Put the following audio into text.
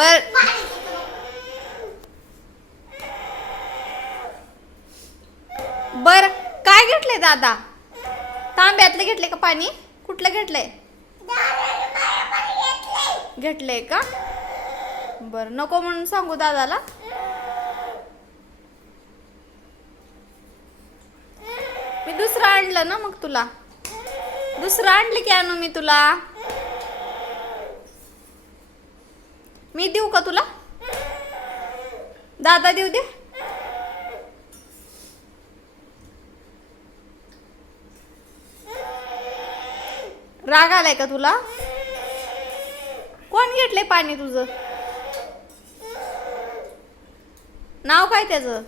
बर बर काय घेतलंय दादा? तांब्यातलं घेतलंय का पाणी? कुठलं घेतलंय? घेतलंय का? बर नको म्हणून सांगू दादाला. मी दुसरं आणलं ना मग तुला. दुसरं आणलं की आणू मी तुला. मी देऊ का तुला? दादा देऊ दे. राग आलाय का तुला? कोण घेतलंय पाणी तुझं? नाव काय त्याचं?